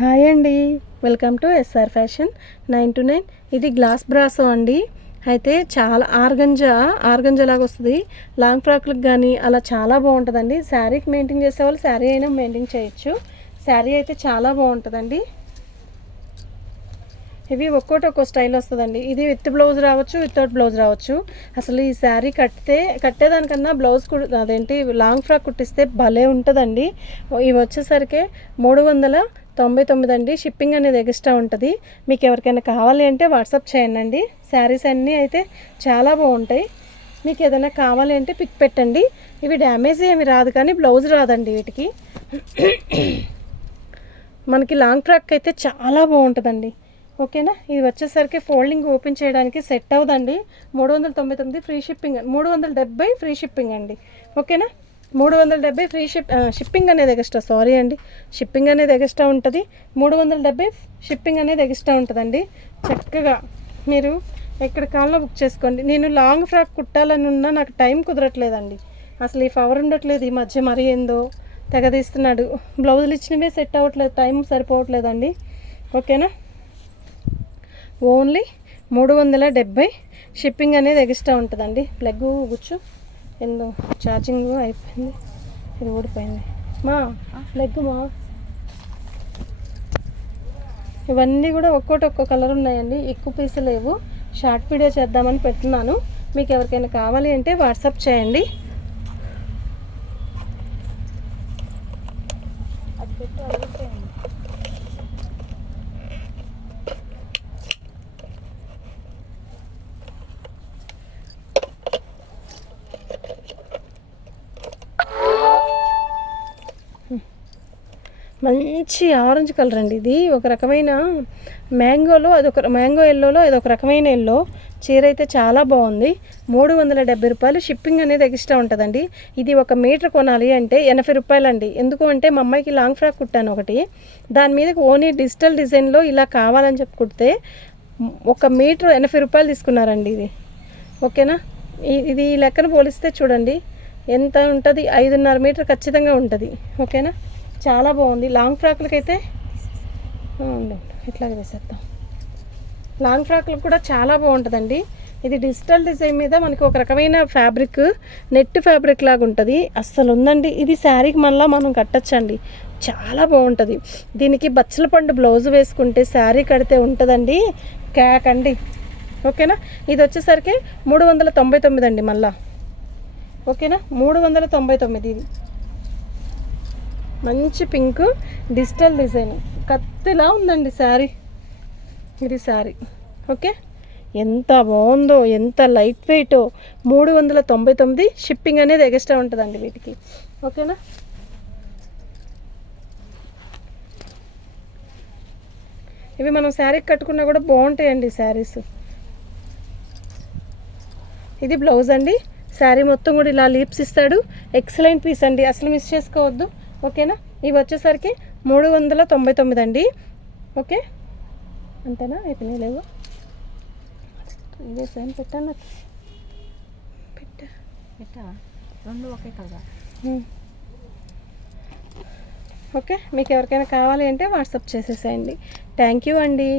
Hi అండి, welcome to SR fashion 9 to 9. ఇది glass brasso అండి. అయితే చాలా ఆర్గంజా లాగా వస్తుంది. లాంగ్ ఫ్రాక్లకు కానీ అలా చాలా బాగుంటుందండి. శారీకి మెయింటైన్ చేసేవాళ్ళు శారీ అయినా మెయింటైన్ చేయొచ్చు. శారీ అయితే చాలా బాగుంటుందండి. ఇవి ఒక్కోటి ఒక్కో స్టైల్ వస్తుందండి. ఇది విత్ బ్లౌజ్ రావచ్చు, వితౌట్ బ్లౌజ్ రావచ్చు. అసలు ఈ శారీ కట్టేదానికన్నా బ్లౌజ్ అదేంటి లాంగ్ ఫ్రాక్ కుట్టిస్తే భలే ఉంటుందండి. ఇవి వచ్చేసరికి 399 అండి. షిప్పింగ్ అనేది ఎక్స్ట్రా ఉంటుంది. మీకు ఎవరికైనా కావాలి అంటే వాట్సాప్ చేయండి. శారీస్ అన్నీ అయితే చాలా బాగుంటాయి. మీకు ఏదైనా కావాలి అంటే పిక్ పెట్టండి. ఇవి డ్యామేజ్ ఏమి రాదు, కానీ బ్లౌజ్ రాదండి వీటికి. మనకి లాంగ్ ఫ్రాక్ అయితే చాలా బాగుంటుందండి. ఓకేనా. ఇది వచ్చేసరికి ఫోల్డింగ్ ఓపెన్ చేయడానికి సెట్ అవుదండి. 399 ఫ్రీ షిప్పింగ్, 370 ఫ్రీ షిప్పింగ్ అండి. ఓకేనా. 370 ఫ్రీ షిప్పింగ్ అనేది ఎక్స్ట్రా, సారీ అండి, షిప్పింగ్ అనేది ఎక్స్ట్రా ఉంటుంది. 370 షిప్పింగ్ అనేది ఎక్స్ట్రా ఉంటుందండి. చక్కగా మీరు ఎక్కడ కాలంలో బుక్ చేసుకోండి. నేను లాంగ్ ఫ్రాక్ కుట్టాలని ఉన్నా నాకు టైం కుదరట్లేదండి. అసలు ఈ పవర్ ఉండట్లేదు ఈ మధ్య, మరీ ఏందో తెగదీస్తున్నాడు. బ్లౌజులు ఇచ్చినవే సెట్ అవ్వట్లేదు, టైం సరిపోవట్లేదండి. ఓకేనా. ఓన్లీ 370 షిప్పింగ్ అనేది ఎక్స్ట్రా ఉంటుందండి. ప్లగ్ గుచ్చు ఎందు ఛార్జింగ్ అయిపోయింది, ఇది ఊడిపోయింది మా ప్లగ్ మా. ఇవన్నీ కూడా ఒక్కో కలర్ ఉన్నాయండి. ఎక్కువ పీసులు లేవు. షార్ట్ వీడియో చేద్దామని పెట్టున్నాను. మీకు ఎవరికైనా కావాలి అంటే వాట్సాప్ చేయండి. అది పెట్టు, అయిపోయింది. మంచి ఆరెంజ్ కలర్ అండి. ఇది ఒక రకమైన మ్యాంగోలో, మ్యాంగో ఎల్లోలో ఇది ఒక రకమైన ఎల్లో. చీర అయితే చాలా బాగుంది. 370 రూపాయలు షిప్పింగ్ అనేది ఎక్స్ట్రా ఉంటుందండి. ఇది 1 మీటర్ కొనాలి అంటే 80 రూపాయలు అండి. ఎందుకు అంటే మా అమ్మాయికి లాంగ్ ఫ్రాక్ కుట్టాను ఒకటి, దాని మీద ఓన్లీ డిజిటల్ డిజైన్లో ఇలా కావాలని చెప్పి కుడితే 1 మీటర్ 80 రూపాయలు తీసుకున్నారండి ఇది. ఓకేనా. ఇది లెక్కన పోలిస్తే చూడండి ఎంత ఉంటుంది, 5.5 మీటర్ ఖచ్చితంగా ఉంటుంది. ఓకేనా. చాలా బాగుంది. లాంగ్ ఫ్రాక్లకి అయితే ఇట్లాగే వేసేద్దాం. లాంగ్ ఫ్రాక్లకు కూడా చాలా బాగుంటుందండి. ఇది డిజిటల్ డిజైన్ మీద మనకి ఒక రకమైన ఫ్యాబ్రిక్, నెట్ ఫ్యాబ్రిక్ లాగా ఉంటుంది. అస్సలు ఉందండి. ఇది శారీకి మళ్ళీ మనం కట్టచ్చండి. చాలా బాగుంటుంది. దీనికి బచ్చల పండు బ్లౌజ్ వేసుకుంటే శారీ కడితే ఉంటుందండి క్యాక్ అండి. ఓకేనా. ఇది వచ్చేసరికి 399 అండి మళ్ళా. ఓకేనా. 399. ఇది మంచి పింక్ డిజిటల్ డిజైన్ కత్తిలా ఉందండి శారీ. ఇది శారీ. ఓకే. ఎంత బాగుందో, ఎంత లైట్ వెయిటో. 399 షిప్పింగ్ అనేది ఎక్స్ట్రా ఉంటుందండి వీటికి. ఓకేనా. ఇవి మనం శారీకి కట్టుకున్నా కూడా బాగుంటాయండి శారీస్. ఇది బ్లౌజ్ అండి. శారీ మొత్తం కూడా ఇలా లీప్స్ ఇస్తాడు. ఎక్సలెంట్ పీస్ అండి, అసలు మిస్ చేసుకోవద్దు. ఓకేనా. ఇవి వచ్చేసరికి 399 అండి. ఓకే. అంతేనా, అయిపోయినాయి లేవు. ఇదే సేమ్ పెట్టాను, పెట్టా రెండు ఒకే కదా. ఓకే. మీకు ఎవరికైనా కావాలి అంటే వాట్సాప్ చేసేసేయండి. థ్యాంక్ యూ అండి.